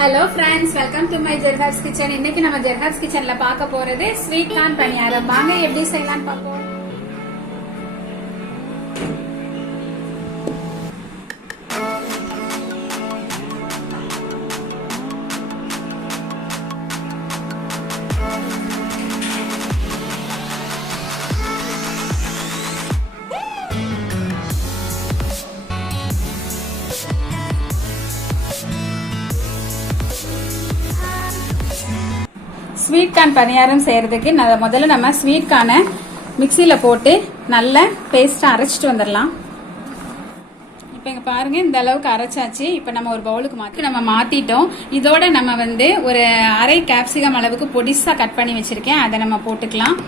Hello friends, welcome to my Gerhab's Kitchen. இன்னைக்கு நம்ம Gerhab's Kitchenல பார்க்க போறது ஸ்வீட் கார்ன் பணியாரம். வாங்க எப்படி செய்யலாம்னு பார்ப்போம். ஸ்வீட் கார்ன் பணியாரம் செய்யறதுக்கு முதல்ல நம்ம ஸ்வீட் கார்னை மிக்சியில போட்டு நல்ல பேஸ்டா அரைச்சிட்டு வந்துடலாம். இப்ப இங்க பாருங்க, இந்த அளவுக்கு அரைச்சாச்சு. இப்ப நம்ம ஒரு பவுலுக்கு மாத்திட்டோம். இதோட நம்ம ஒரு அரை கேப்சிகம் அளவுக்கு பொடிசா கட் பண்ணி வச்சிருக்கேன், அதை நம்ம போட்டுக்கலாம்.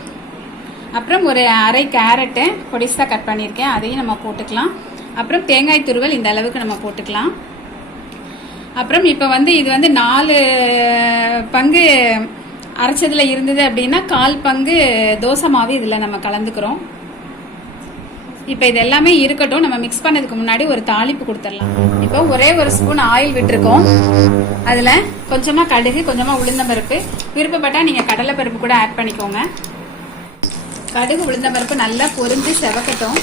அப்புறம் ஒரு அரை கேரட்டு பொடிசா கட் பண்ணிருக்கேன், அதையும் நம்ம போட்டுக்கலாம். அப்புறம் தேங்காய் துருவல் இந்த அளவுக்கு நம்ம போட்டுக்கலாம். அப்புறம் இப்ப இது 4 பங்கு அரைச்சதுல இருந்தது அப்படின்னா 1/4 பங்கு தோசை மாவு இதுல நம்ம கலந்துக்கிறோம். இப்ப இது எல்லாமே இருக்கட்டும். நம்ம மிக்ஸ் பண்ணதுக்கு முன்னாடி ஒரு தாளிப்பு கொடுத்துடலாம். இப்போ ஒரே ஒரு ஸ்பூன் ஆயில் விட்டுருக்கோம். அதுல கொஞ்சமா கடுகு, கொஞ்சமா உளுந்தம் பருப்பு, விருப்பப்பட்டா நீங்க கடலை பருப்பு கூட ஆட் பண்ணிக்கோங்க. கடுகு உளுந்தம் பருப்பு நல்லா பொரிஞ்சு செவக்கட்டும்.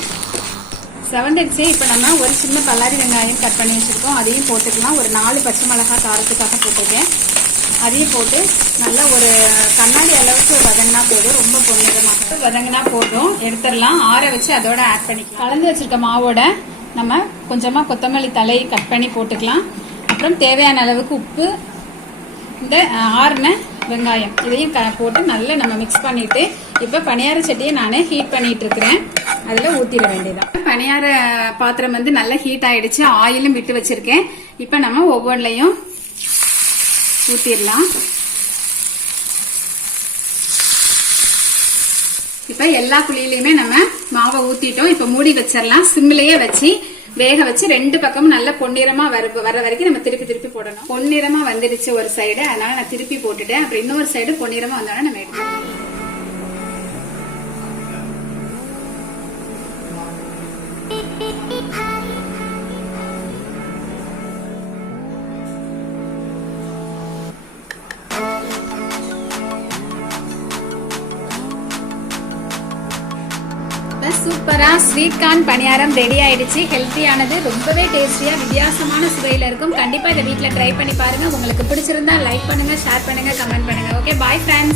செவந்துடுச்சு. இப்ப நம்ம ஒரு சின்ன பல்லாரி வெங்காயம் கட் பண்ணி வச்சிருக்கோம், அதையும் போட்டுக்கலாம். ஒரு 4 பச்சை மிளகாய் காரத்துக்காக போட்டிருக்கேன், அதையும் போட்டு நல்லா ஒரு கண்ணாடி அளவுக்கு வதங்கினா போதும். ரொம்ப பொன்னிறமாக வதங்கினா போதும், எடுத்துடலாம். ஆற வச்சு அதோட ஆட் பண்ணிக்கலாம். கலந்து வச்சிருக்க மாவோட நம்ம கொஞ்சமா கொத்தமல்லி தலை கட் பண்ணி போட்டுக்கலாம். அப்புறம் தேவையான அளவுக்கு உப்பு, இந்த ஆறுன வெங்காயம் இதையும் போட்டு நல்லா நம்ம மிக்ஸ் பண்ணிட்டு இப்ப பணியார சட்டியை நானே ஹீட் பண்ணிட்டு இருக்கிறேன். அதுல ஊத்திட வேண்டியதான். பணியார பாத்திரம் நல்லா ஹீட் ஆயிடுச்சு, ஆயிலும் விட்டு வச்சிருக்கேன். இப்ப நம்ம ஒவ்வொன்றையும் ஊத்திடலாம். இப்ப எல்லா குழியிலயுமே நம்ம மாவை ஊத்திட்டோம். இப்ப மூடி வச்சிடலாம். சிம்மிலேயே வச்சு வேக வச்சு 2 பக்கமும் நல்ல பொன்னிறமா வர வரைக்கும் நம்ம திருப்பி திருப்பி போடணும். பொன்னிறமா வந்துடுச்சு ஒரு சைடு, அதனால நான் திருப்பி போட்டுட்டேன். அப்புறம் இன்னொரு சைடு பொன்னிறமா வந்தாலும் நம்ம எடுத்துக்கலாம். சூப்பரா ஸ்வீட் கார்ன் பணியாரம் ரெடி ஆயிடுச்சு. ஹெல்த்தியானது, ரொம்பவே டேஸ்டியா வித்தியாசமான சுவையில இருக்கும். கண்டிப்பா இதை வீட்ல ட்ரை பண்ணி பாருங்க. உங்களுக்கு பிடிச்சிருந்தா லைக் பண்ணுங்க, ஷேர் பண்ணுங்க, கமெண்ட் பண்ணுங்க. Okay, bye friends.